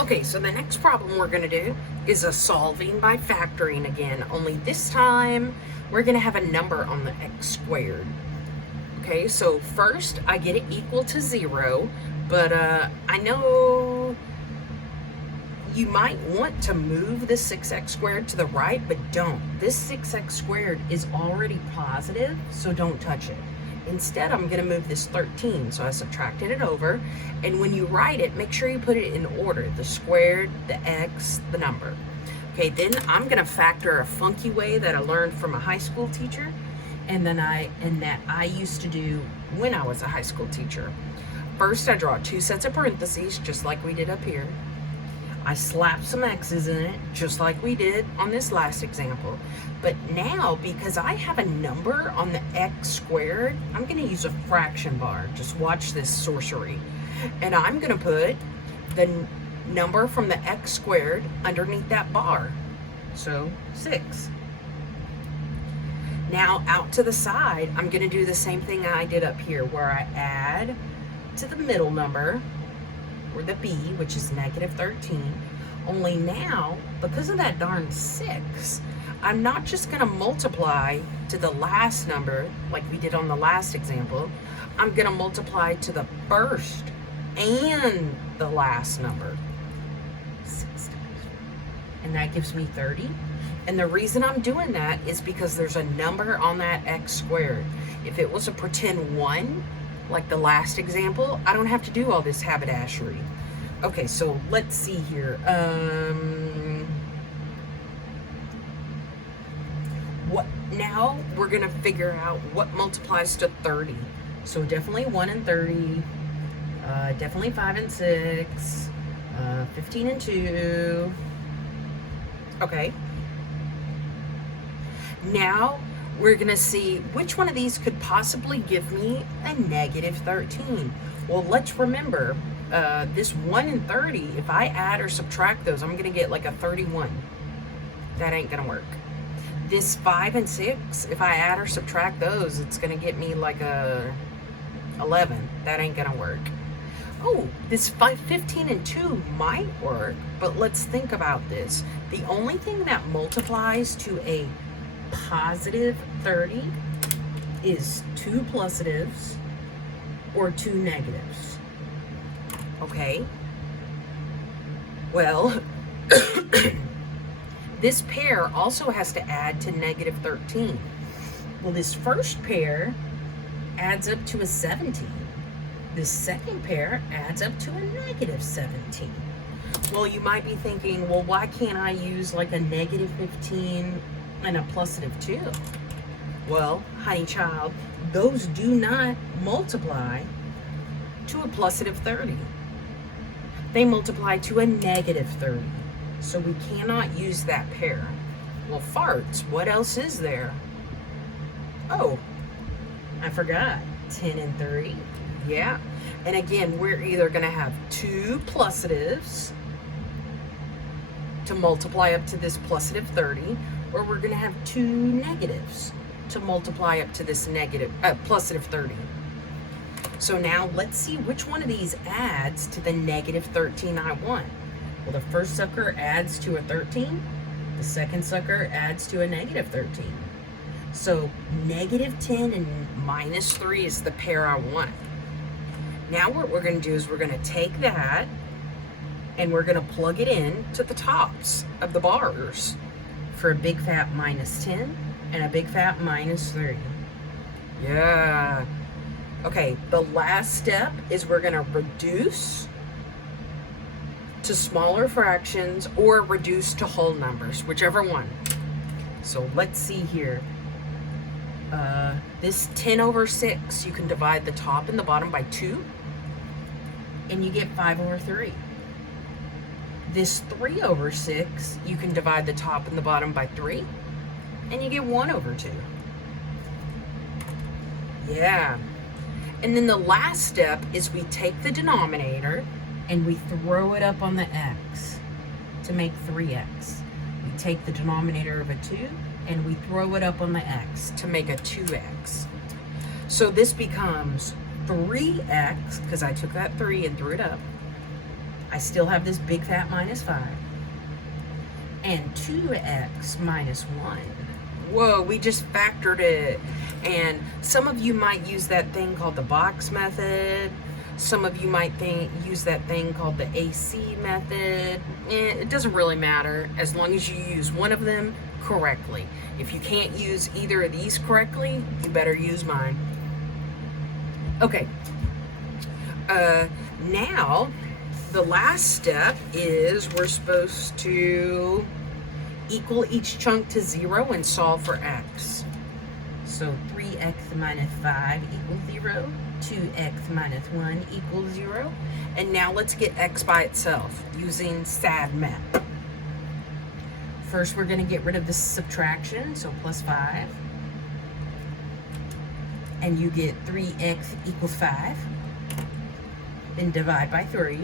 Okay, so the next problem we're going to do is a solving by factoring again, only this time we're going to have a number on the x squared. Okay, so first I get it equal to 0, but I know you might want to move the 6x squared to the right, but don't. This 6x squared is already positive, so don't touch it. Instead, I'm going to move this 13, so I subtracted it over, and when you write it, make sure you put it in order, the squared, the x, the number. Okay, then I'm going to factor a funky way that I learned from a high school teacher, and that I used to do when I was a high school teacher. First, I draw 2 sets of parentheses, just like we did up here. I slap some x's in it, just like we did on this last example. But now, because I have a number on the x squared, I'm going to use a fraction bar. Just watch this sorcery. And I'm going to put the number from the x squared underneath that bar. So 6. Now, out to the side, I'm going to do the same thing I did up here, where I add to the middle number, or the b, which is negative 13. Only now, because of that darn 6, I'm not just going to multiply to the last number like we did on the last example. I'm going to multiply to the first and the last number. 6 times 4. And that gives me 30. And the reason I'm doing that is because there's a number on that x squared. If it was a pretend 1, like the last example, I don't have to do all this haberdashery. Okay, so let's see here. Now we're gonna figure out what multiplies to 30. So definitely 1 and 30, definitely 5 and 6, 15 and 2. Okay. Now we're gonna see which one of these could possibly give me a negative 13. Well, let's remember, this 1 and 30, if I add or subtract those, I'm gonna get like a 31. That ain't gonna work. This 5 and 6, if I add or subtract those, it's gonna get me like a 11. That ain't gonna work. Oh, this 15 and 2 might work, but let's think about this. The only thing that multiplies to a positive 30 is 2 positives or 2 negatives. Okay? Well, this pair also has to add to negative 13. Well, this first pair adds up to a 17. This second pair adds up to a negative 17. Well, you might be thinking, well, why can't I use like a negative 15 and a positive 2? Well, honey child, those do not multiply to a positive 30. They multiply to a negative 30. So we cannot use that pair. Well, farts, what else is there? Oh, I forgot. 10 and 30. Yeah. And again, we're either going to have 2 positives to multiply up to this positive 30, or we're going to have 2 negatives to multiply up to this negative positive 30. So now let's see which one of these adds to the negative 13 I want. Well, the first sucker adds to a 13. The second sucker adds to a negative 13. So negative 10 and minus 3 is the pair I want. Now what we're going to do is we're going to take that and we're going to plug it in to the tops of the bars for a big fat minus 10 and a big fat minus 3. Yeah. Okay, the last step is we're going to reduce to smaller fractions or reduce to whole numbers, whichever one. So let's see here. This 10 over 6, you can divide the top and the bottom by 2, and you get 5 over 3. This 3 over 6, you can divide the top and the bottom by 3, and you get 1 over 2. Yeah. And then the last step is we take the denominator and we throw it up on the x to make 3x. We take the denominator of a 2 and we throw it up on the x to make a 2x. So this becomes 3x, because I took that 3 and threw it up. I I still have this big fat minus 5. And 2x minus 1. Whoa, we just factored it. And some of you might use that thing called the box method. Some of you might use that thing called the AC method. It doesn't really matter as long as you use one of them correctly. If you can't use either of these correctly, you better use mine. Okay. Now, the last step is we're supposed to equal each chunk to 0 and solve for x. So 3x minus 5 equals 0. 2x minus 1 equals 0. And now let's get x by itself using SADMAP. First, we're going to get rid of the subtraction, so plus 5. And you get 3x equals 5. Then divide by 3.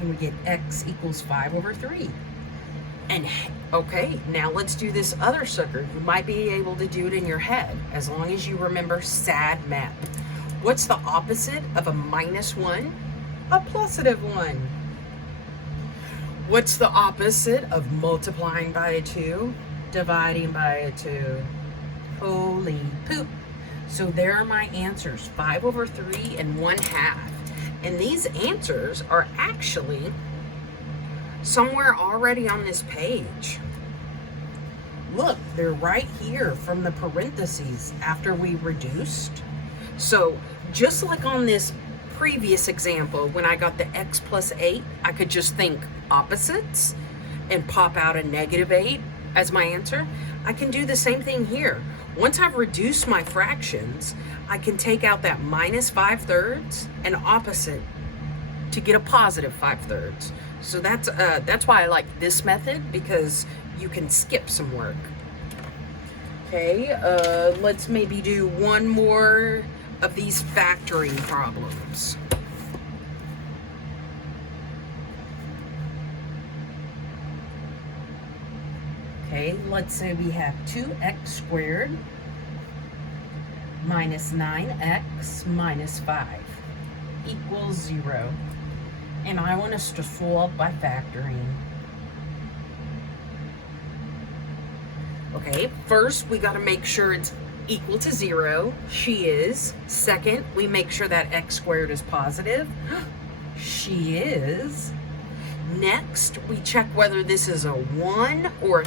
And we get x equals 5 over 3. And okay, now let's do this other sucker. You might be able to do it in your head as long as you remember SADMAP. What's the opposite of a minus 1? A plusative 1. What's the opposite of multiplying by a 2? Dividing by a 2. Holy poop. So there are my answers, 5 over 3 and 1/2. And these answers are actually somewhere already on this page. Look, they're right here from the parentheses after we reduced. So just like on this previous example, when I got the x plus 8, I could just think opposites and pop out a -8 as my answer. I can do the same thing here. Once I've reduced my fractions, I can take out that minus 5/3 and opposite to get a positive 5/3. So that's why I like this method, because you can skip some work. Okay, let's maybe do one more of these factoring problems. Okay, let's say we have 2x squared minus 9x minus 5 equals 0. And I want us to solve by factoring. Okay, first we got to make sure it's equal to 0. She is. Second, we make sure that x squared is positive. She is. Next, we check whether this is a 1 or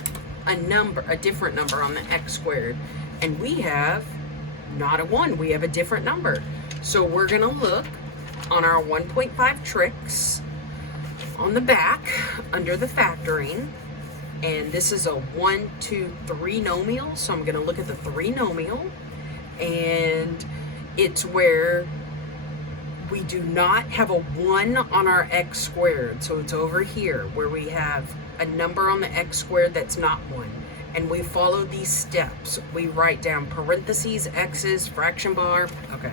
a different number on the x squared. And we have not a 1, we have a different number. So we're going to look on our 1.5 tricks on the back under the factoring, and this is a 1, 2, 3 nomial, so I'm going to look at the 3 nomial, and it's where we do not have a 1 on our x squared, so it's over here where we have a number on the x squared that's not 1. And we follow these steps. We write down parentheses, x's, fraction bar. Okay.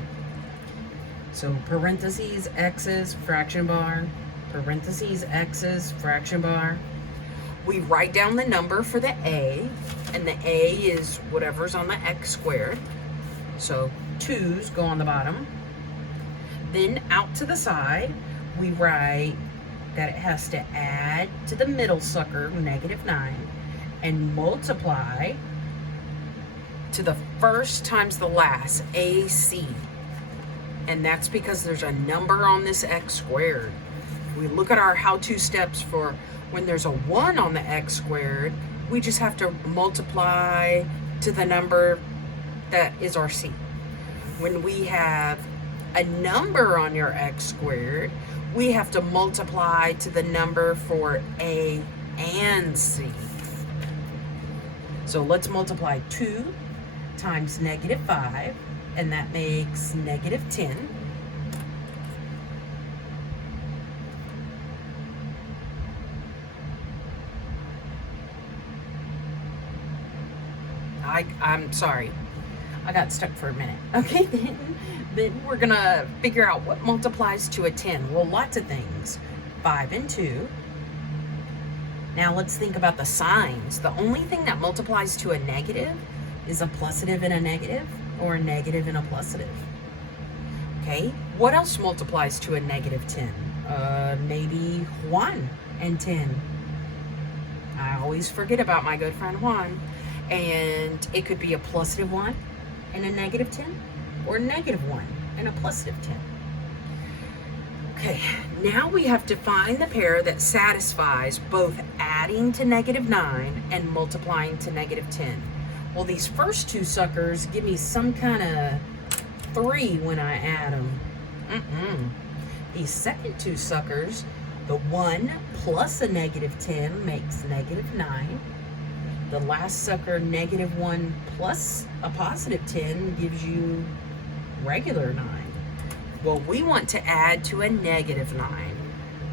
So parentheses, x's, fraction bar, parentheses, x's, fraction bar. We write down the number for the a, and the a is whatever's on the x squared. So 2's go on the bottom. Then out to the side, we write that it has to add to the middle sucker, -9, and multiply to the first times the last, AC. And that's because there's a number on this x squared. If we look at our how-to steps for when there's a 1 on the x squared, we just have to multiply to the number that is our c. When we have a number on your x squared, we have to multiply to the number for a and c. So let's multiply 2 times -5, and that makes -10. I'm sorry. I got stuck for a minute. Okay, then we're gonna figure out what multiplies to a 10. Well, lots of things. 5 and 2. Now let's think about the signs. The only thing that multiplies to a negative is a plusative and a negative, or a negative and a plusative. Okay, what else multiplies to a -10? Maybe Juan and 10. I always forget about my good friend Juan. And it could be a +1 and a -10, or -1 and a +10. Okay, now we have to find the pair that satisfies both adding to -9 and multiplying to -10. Well, these first two suckers give me some kind of 3 when I add them. These second two suckers, the 1 plus a -10 makes -9. The last sucker, -1 plus a +10, gives you regular 9. Well, we want to add to a -9.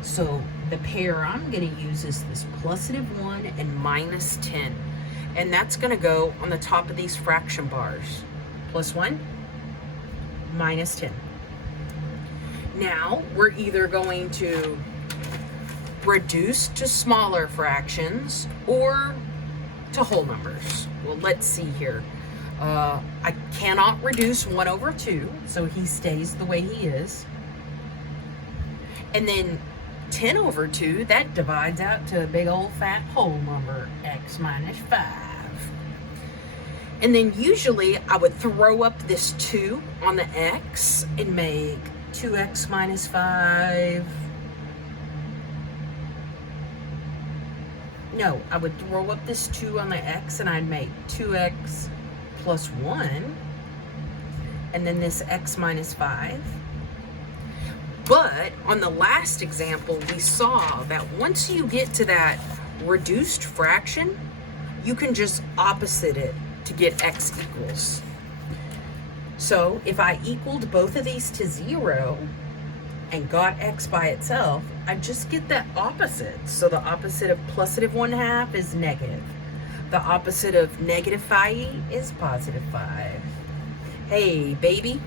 So the pair I'm going to use is this +1 and -10. And that's going to go on the top of these fraction bars. +1, -10. Now, we're either going to reduce to smaller fractions or to whole numbers. Well, let's see here. I cannot reduce 1/2, so he stays the way he is. And then 10/2, that divides out to a big old fat whole number, x minus 5. And then usually I would throw up this 2 on the x and make 2x minus 5. No, I would throw up this 2 on the x and I'd make 2x plus 1. And then this x minus 5. But on the last example, we saw that once you get to that reduced fraction, you can just opposite it to get x equals. So if I equaled both of these to 0 and got x by itself, I just get that opposite. So the opposite of +1/2 is negative. The opposite of -5 is +5. Hey, baby.